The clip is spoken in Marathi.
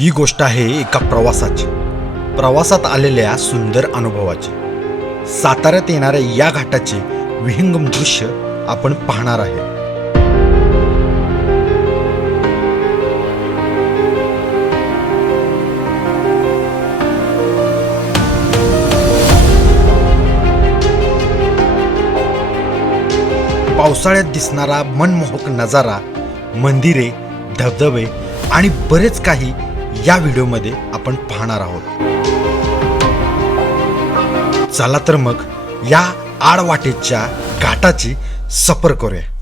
ही गोष्ट आहे एका प्रवासाची. प्रवासात आलेल्या सुंदर अनुभवाची. साताऱ्यात येणाऱ्या या घाटाचे विहंगम दृश्य आपण पाहणार आहे. पावसाळ्यात दिसणारा मनमोहक नजारा मंदिरे धबधबे आणि बरेच काही या व्हिडिओमध्ये आपण पाहणार आहोत. चला तर मग या आडवाटेच्या घाटाची सफर करूया.